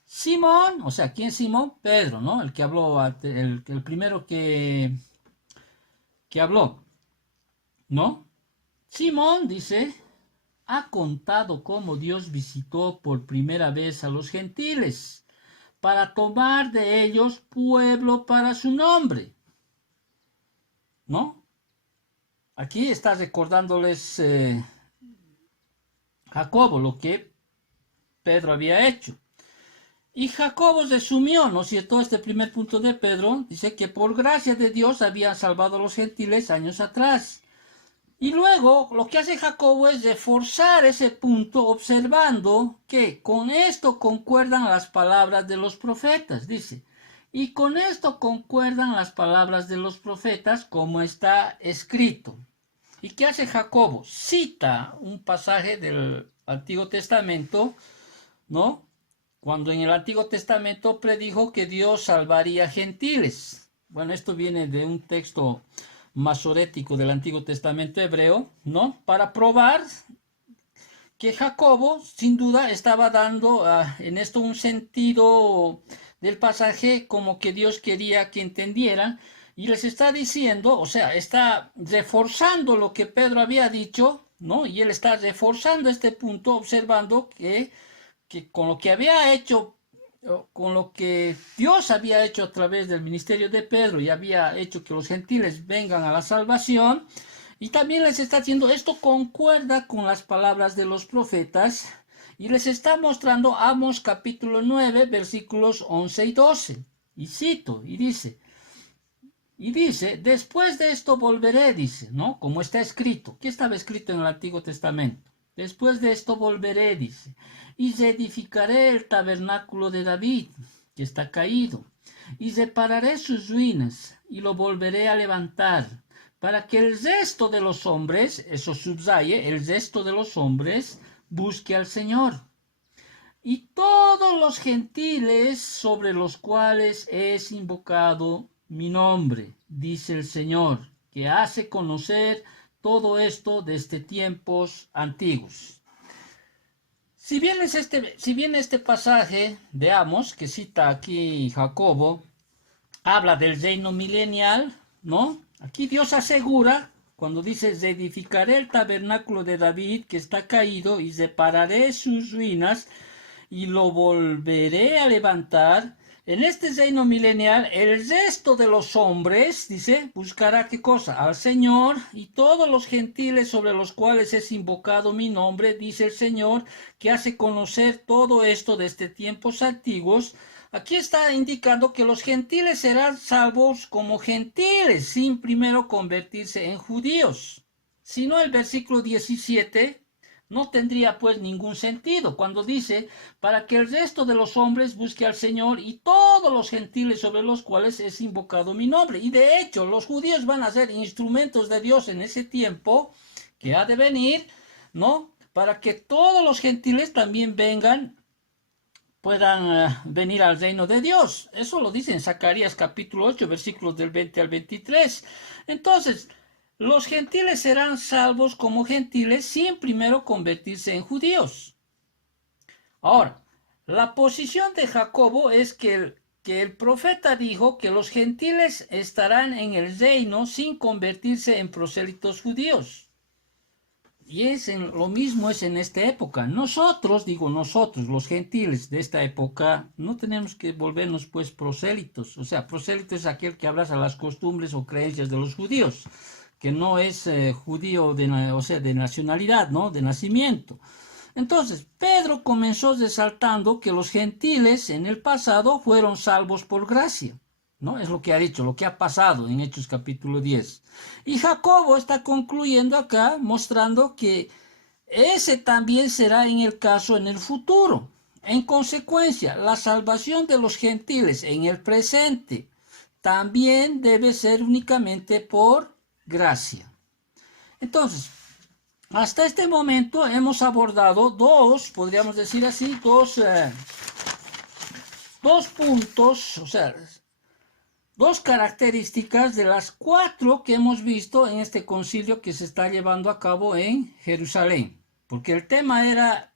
Simón, o sea, ¿quién es Simón? Pedro, ¿no? El que habló, el primero que habló, ¿no? Simón, dice, ha contado cómo Dios visitó por primera vez a los gentiles para tomar de ellos pueblo para su nombre, ¿no? Aquí está recordándoles Jacobo lo que Pedro había hecho. Y Jacobo resumió, ¿no es cierto?, este primer punto de Pedro, dice que por gracia de Dios habían salvado a los gentiles años atrás. Y luego lo que hace Jacobo es reforzar ese punto observando que con esto concuerdan las palabras de los profetas, dice. Y con esto concuerdan las palabras de los profetas como está escrito. ¿Y qué hace Jacobo? Cita un pasaje del Antiguo Testamento, ¿no? Cuando en el Antiguo Testamento predijo que Dios salvaría gentiles. Bueno, esto viene de un texto masorético del Antiguo Testamento hebreo, ¿no? Para probar que Jacobo, sin duda, estaba dando en esto un sentido del pasaje como que Dios quería que entendieran, y les está diciendo, o sea, está reforzando lo que Pedro había dicho, ¿no? Y él está reforzando este punto, observando que con lo que había hecho, con lo que Dios había hecho a través del ministerio de Pedro y había hecho que los gentiles vengan a la salvación, y también les está diciendo, esto concuerda con las palabras de los profetas, y les está mostrando Amos capítulo 9, versículos 11 y 12. Y cito, y dice, después de esto volveré, dice, ¿no? Como está escrito. ¿Qué estaba escrito en el Antiguo Testamento? Después de esto volveré, dice, y reedificaré el tabernáculo de David, que está caído, y repararé sus ruinas, y lo volveré a levantar, para que el resto de los hombres, eso subraye, el resto de los hombres, busque al Señor. Y todos los gentiles sobre los cuales es invocado mi nombre, dice el Señor, que hace conocer todo esto desde tiempos antiguos. Si bien este pasaje de Amos, que cita aquí Jacobo, habla del reino milenial, ¿no? Aquí Dios asegura, cuando dice, reedificaré el tabernáculo de David que está caído y repararé sus ruinas y lo volveré a levantar. En este reino milenial, el resto de los hombres, dice, buscará ¿qué cosa? Al Señor, y todos los gentiles sobre los cuales es invocado mi nombre, dice el Señor, que hace conocer todo esto desde tiempos antiguos. Aquí está indicando que los gentiles serán salvos como gentiles, sin primero convertirse en judíos. Si no, el versículo 17 no tendría pues ningún sentido cuando dice, para que el resto de los hombres busque al Señor y todos los gentiles sobre los cuales es invocado mi nombre. Y de hecho, los judíos van a ser instrumentos de Dios en ese tiempo que ha de venir, ¿no? Para que todos los gentiles también puedan venir al reino de Dios. Eso lo dice en Zacarías capítulo 8, versículos del 20 al 23. Entonces, los gentiles serán salvos como gentiles sin primero convertirse en judíos. Ahora, la posición de Jacobo es que el profeta dijo que los gentiles estarán en el reino sin convertirse en prosélitos judíos. Y lo mismo es en esta época. Nosotros, los gentiles de esta época, no tenemos que volvernos pues prosélitos. O sea, prosélito es aquel que abraza las costumbres o creencias de los judíos, que no es judío de nacionalidad, ¿no? De nacimiento. Entonces, Pedro comenzó resaltando que los gentiles en el pasado fueron salvos por gracia. ¿No? Es lo que ha dicho, lo que ha pasado en Hechos capítulo 10. Y Jacobo está concluyendo acá, mostrando que ese también será en el caso en el futuro. En consecuencia, la salvación de los gentiles en el presente también debe ser únicamente por gracia. Entonces, hasta este momento hemos abordado podríamos decir así, dos puntos, o sea, dos características de las 4 que hemos visto en este concilio que se está llevando a cabo en Jerusalén. Porque el tema era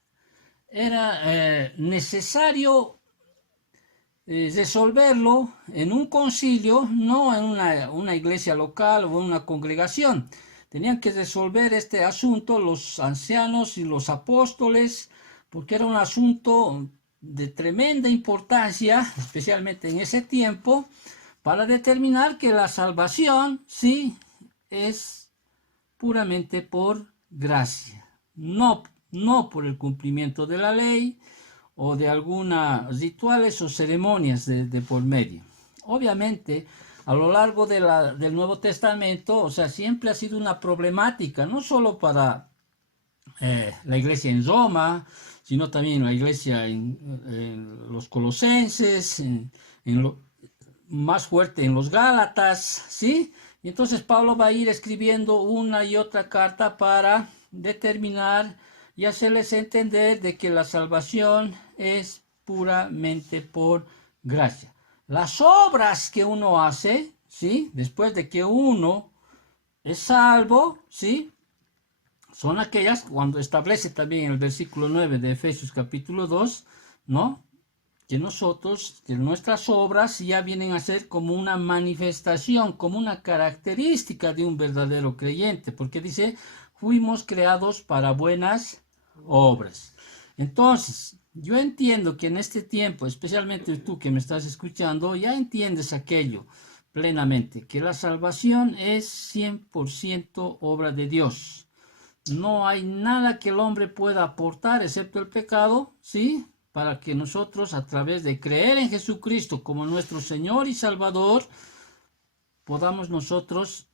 necesario resolverlo en un concilio, no en una iglesia local o una congregación. Tenían que resolver este asunto los ancianos y los apóstoles, porque era un asunto de tremenda importancia, especialmente en ese tiempo, para determinar que la salvación, sí, es puramente por gracia, no por el cumplimiento de la ley o de algunas rituales o ceremonias de por medio. Obviamente, a lo largo del Nuevo Testamento, o sea, siempre ha sido una problemática, no solo para la iglesia en Roma, sino también la iglesia en los colosenses, más fuerte en los Gálatas, ¿sí? Y entonces Pablo va a ir escribiendo una y otra carta para determinar y hacerles entender de que la salvación es puramente por gracia. Las obras que uno hace, ¿sí? Después de que uno es salvo, ¿sí? Son aquellas, cuando establece también en el versículo 9 de Efesios capítulo 2, ¿no? Que nuestras obras ya vienen a ser como una manifestación, como una característica de un verdadero creyente, porque dice, fuimos creados para buenas obras. Entonces, yo entiendo que en este tiempo, especialmente tú que me estás escuchando, ya entiendes aquello plenamente, que la salvación es 100% obra de Dios. No hay nada que el hombre pueda aportar excepto el pecado, ¿sí? Para que nosotros, a través de creer en Jesucristo como nuestro Señor y Salvador, podamos nosotros,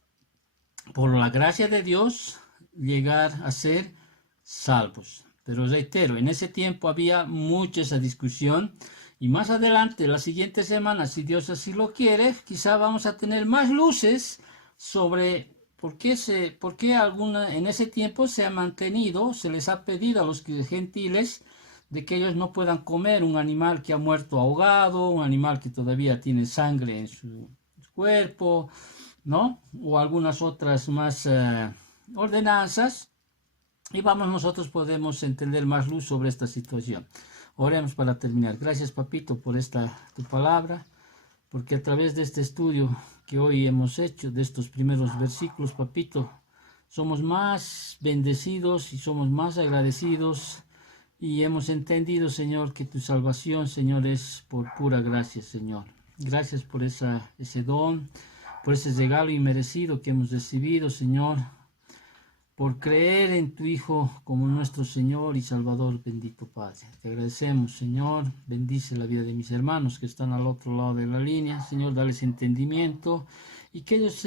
por la gracia de Dios, llegar a ser salvos. Pero reitero, en ese tiempo había mucha esa discusión y más adelante, la siguiente semana, si Dios así lo quiere, quizá vamos a tener más luces sobre por qué en ese tiempo se ha mantenido, se les ha pedido a los gentiles de que ellos no puedan comer un animal que ha muerto ahogado, un animal que todavía tiene sangre en su cuerpo, ¿no? O algunas otras más ordenanzas. Y nosotros podemos entender más luz sobre esta situación. Oremos para terminar. Gracias, papito, por tu palabra, porque a través de este estudio que hoy hemos hecho, de estos primeros versículos, papito, somos más bendecidos y somos más agradecidos y hemos entendido, Señor, que tu salvación, Señor, es por pura gracia, Señor. Gracias por ese don, por ese regalo inmerecido que hemos recibido, Señor, por creer en tu Hijo como nuestro Señor y Salvador, bendito Padre. Te agradecemos, Señor. Bendice la vida de mis hermanos que están al otro lado de la línea. Señor, dales entendimiento y que ellos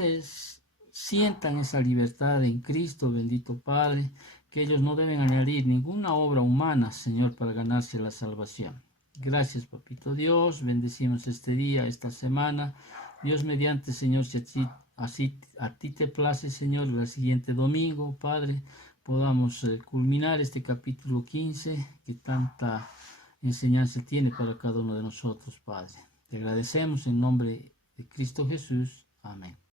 sientan esa libertad en Cristo, bendito Padre, que ellos no deben añadir ninguna obra humana, Señor, para ganarse la salvación. Gracias, papito Dios. Bendecimos este día, esta semana. Dios mediante, Señor, así a ti te place, Señor, el siguiente domingo, Padre, podamos culminar este capítulo 15 que tanta enseñanza tiene para cada uno de nosotros, Padre. Te agradecemos en nombre de Cristo Jesús. Amén.